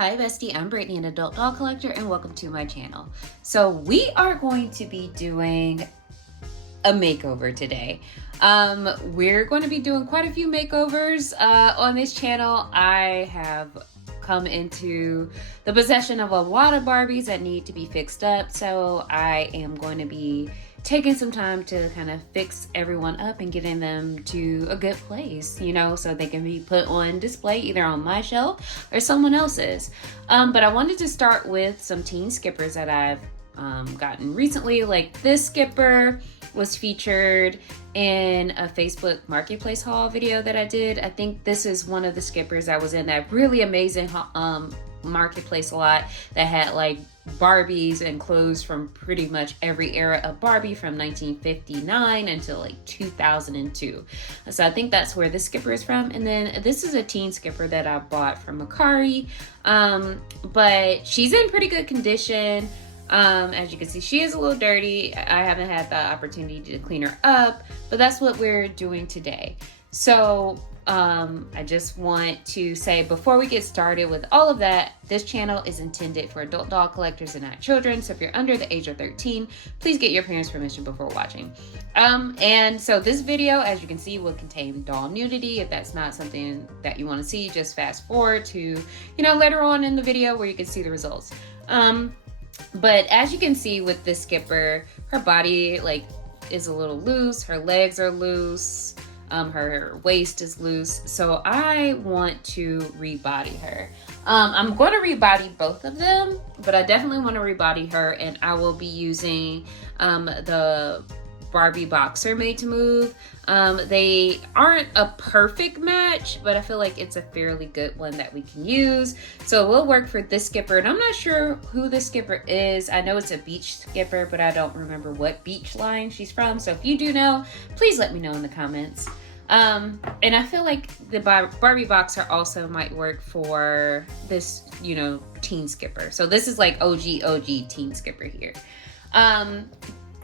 Hi bestie, I'm Brittany, an adult doll collector, and welcome to my channel. So we are going to be doing a makeover today. We're going to be doing quite a few makeovers on this channel. I have come into the possession of a lot of Barbies that need to be fixed up, so I am going to be taking some time to kind of fix everyone up and getting them to a good place, you know, so they can be put on display either on my shelf or someone else's. But I wanted to start with some teen skippers that I've gotten recently. Like this skipper was featured in a Facebook Marketplace haul video that I did. I think this is one of the skippers that was in that really amazing Marketplace lot that had like Barbies and clothes from pretty much every era of Barbie from 1959 until like 2002. So I think that's where this skipper is from. And then this is a teen skipper that I bought from Macari, but she's in pretty good condition. As you can see, she is a little dirty. I haven't had the opportunity to clean her up, but that's what we're doing today. So I just want to say before we get started with all of that, this channel is intended for adult doll collectors and not children. So if you're under the age of 13, please get your parents' permission before watching. And so this video, as you can see, will contain doll nudity. If that's not something that you want to see, just fast forward to, you know, later on in the video where you can see the results. But as you can see with this skipper, her body like is a little loose, her legs are loose, her waist is loose. So I want to rebody her. I'm going to rebody both of them, but I definitely want to rebody her, and I will be using the Barbie boxer made to move. They aren't a perfect match, but I feel like it's a fairly good one that we can use. So it will work for this skipper, and I'm not sure who this skipper is. I know it's a beach skipper, but I don't remember what beach line she's from. So if you do know, please let me know in the comments. And I feel like the Barbie boxer also might work for this, you know, teen skipper. So this is like OG teen skipper here.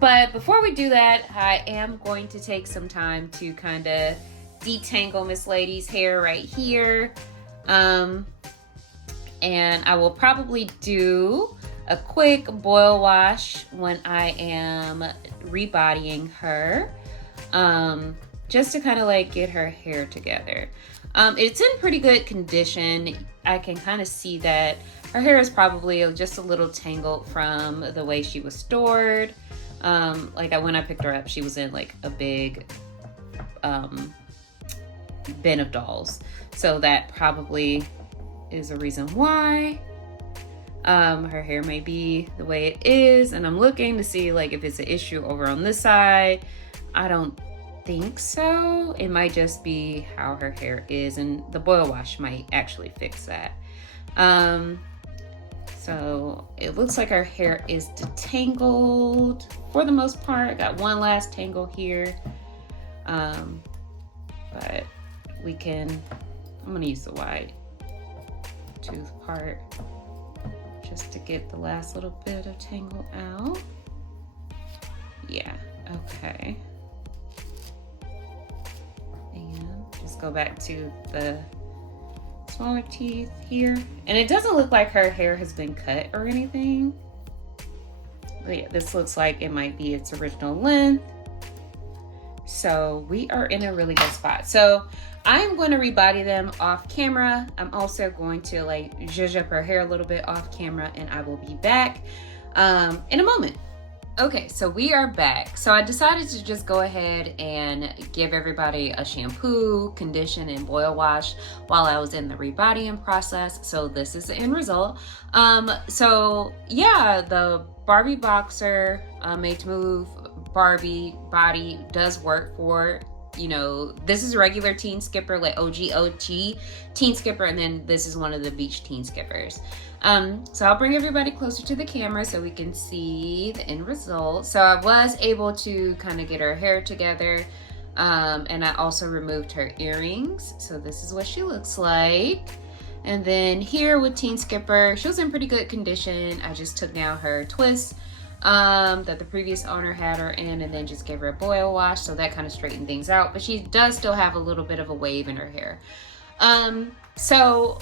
But before we do that, I am going to take some time to kind of detangle Miss Lady's hair right here. And I will probably do a quick boil wash when I am rebodying her, just to kind of like get her hair together. It's in pretty good condition. I can kind of see that her hair is probably just a little tangled from the way she was stored. When I picked her up, she was in like a big bin of dolls. So that probably is a reason why her hair may be the way it is. And I'm looking to see like if it's an issue over on this side. I don't think so. It might just be how her hair is, and the boil wash might actually fix that. So it looks like our hair is detangled for the most part. Got one last tangle here. But we can, I'm gonna use the wide tooth part just to get the last little bit of tangle out. Yeah, okay. And just go back to the smaller teeth here, and it doesn't look like her hair has been cut or anything, but yeah, this looks like it might be its original length. So we are in a really good spot. So I'm going to rebody them off camera. I'm also going to like zhuzh up her hair a little bit off camera, and I will be back in a moment. Okay, so we are back. So I decided to just go ahead and give everybody a shampoo, condition, and boil wash while I was in the rebodying process. So this is the end result. So yeah, the Barbie boxer made to move Barbie body does work for, you know, this is a regular teen skipper, like OG teen skipper, and then this is one of the beach teen skippers. So I'll bring everybody closer to the camera so we can see the end result. So I was able to kind of get her hair together, and I also removed her earrings. So this is what she looks like. And then here with teen skipper, she was in pretty good condition. I just took down her twist that the previous owner had her in, and then just gave her a boil wash, so that kind of straightened things out. But she does still have a little bit of a wave in her hair. So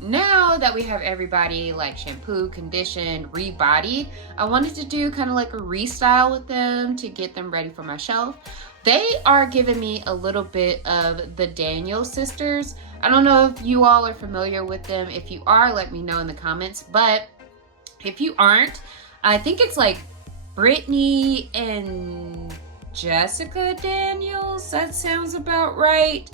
now that we have everybody like shampooed, conditioned, rebodied, I wanted to do kind of like a restyle with them to get them ready for my shelf. They are giving me a little bit of the Daniels sisters. I don't know if you all are familiar with them. If you are, let me know in the comments. But if you aren't, I think it's like Brittany and Jessica Daniels. That sounds about right.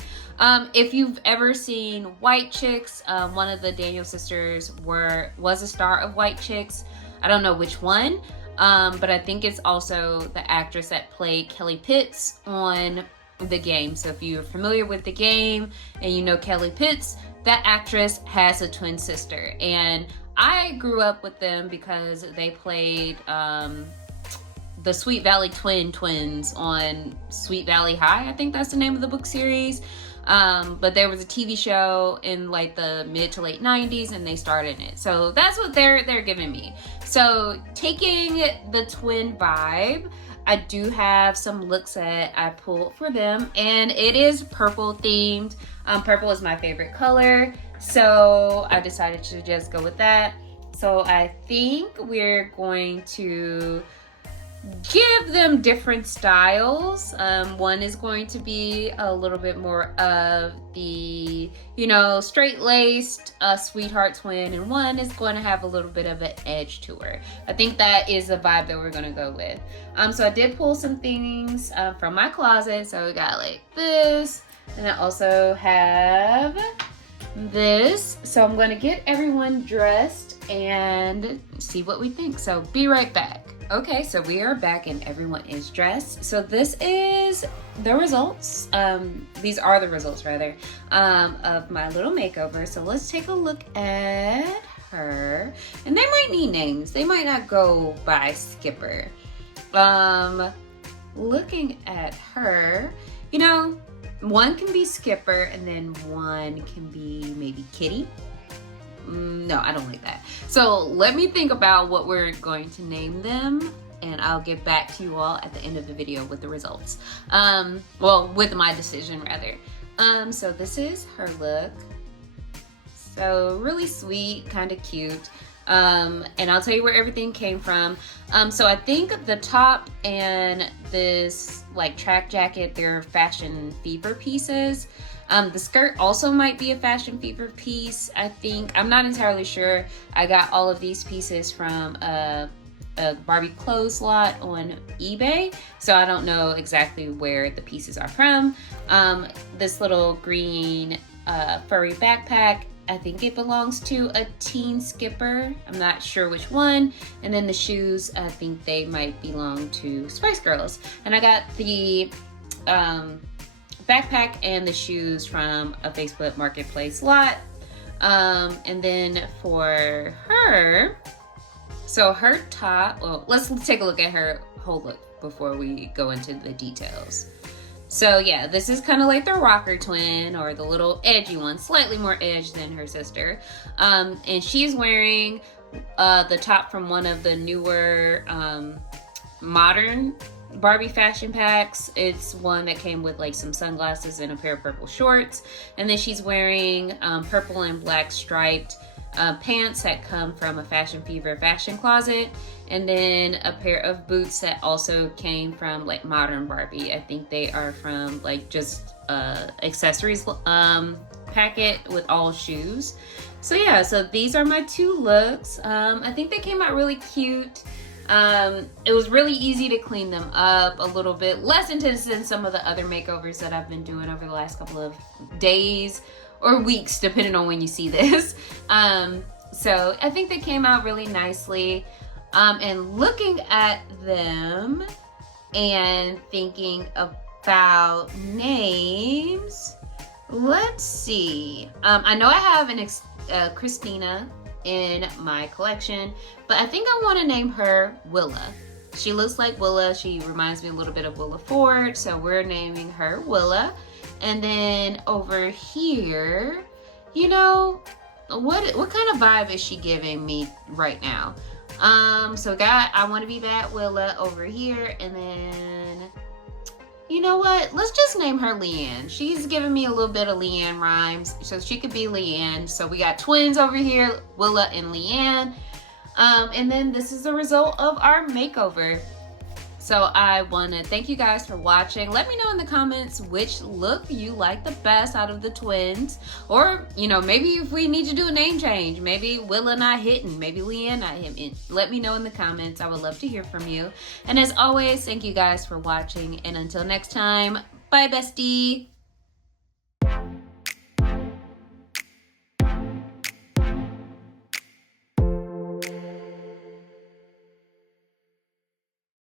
If you've ever seen White Chicks, one of the Daniels sisters was a star of White Chicks. I don't know which one. But I think it's also the actress that played Kelly Pitts on the game. So if you're familiar with the game and you know Kelly Pitts, that actress has a twin sister. And I grew up with them because they played the Sweet Valley Twins on Sweet Valley High. I think that's the name of the book series. But there was a TV show in like the mid to late 90s and they starred in it. So that's what they're giving me. So taking the twin vibe, I do have some looks that I pulled for them, and it is purple themed. Purple is my favorite color, so I decided to just go with that. So I think we're going to give them different styles. One is going to be a little bit more of the, straight-laced sweetheart twin, and one is going to have a little bit of an edge to her. I think that is the vibe that we're going to go with. So I did pull some things from my closet. So we got like this, and I also have this. So I'm going to get everyone dressed and see what we think. So be right back. Okay, so we are back and everyone is dressed. So this is the results. These are the results rather, of my little makeover. So let's take a look at her. And they might need names. They might not go by Skipper. Looking at her, one can be Skipper and then one can be maybe Kitty. No, I don't like that. So let me think about what we're going to name them, and I'll get back to you all at the end of the video with the results. With my decision rather. So this is her look. So really sweet, kind of cute. And I'll tell you where everything came from. So I think the top and this like track jacket, they're Fashion Fever pieces. The skirt also might be a Fashion Fever piece, I think. I'm not entirely sure. I got all of these pieces from a Barbie clothes lot on eBay, so I don't know exactly where the pieces are from. This little green furry backpack, I think it belongs to a teen Skipper. I'm not sure which one. And then the shoes, I think they might belong to Spice Girls. And I got the backpack and the shoes from a Facebook Marketplace lot. And then for her, so her top, let's take a look at her whole look before we go into the details. So yeah, this is kind of like the rocker twin, or the little edgy one, slightly more edge than her sister. And she's wearing the top from one of the newer modern Barbie fashion packs. It's one that came with like some sunglasses and a pair of purple shorts. And then she's wearing purple and black striped pants that come from a Fashion Fever fashion closet. And then a pair of boots that also came from like modern Barbie. I think they are from like just accessories packet with all shoes. So yeah, so these are my two looks. I think they came out really cute. It was really easy to clean them up, a little bit less intense than some of the other makeovers that I've been doing over the last couple of days or weeks, depending on when you see this. So I think they came out really nicely. And looking at them and thinking about names, let's see. I know I have an Christina in my collection, but I think I want to name her Willa. She looks like Willa. She reminds me a little bit of Willa Ford, so we're naming her Willa. And then over here, what kind of vibe is she giving me right now? So got I Want to Be Bad Willa over here, and then You know what? Let's just name her Leanne. She's giving me a little bit of Leanne rhymes, so she could be Leanne. So we got twins over here, Willa and Leanne. And then this is the result of our makeover. So I want to thank you guys for watching. Let me know in the comments which look you like the best out of the twins. Or, you know, maybe if we need to do a name change. Maybe Willa not hitting. Maybe Leanne not hitting. Let me know in the comments. I would love to hear from you. And as always, thank you guys for watching. And until next time, bye bestie.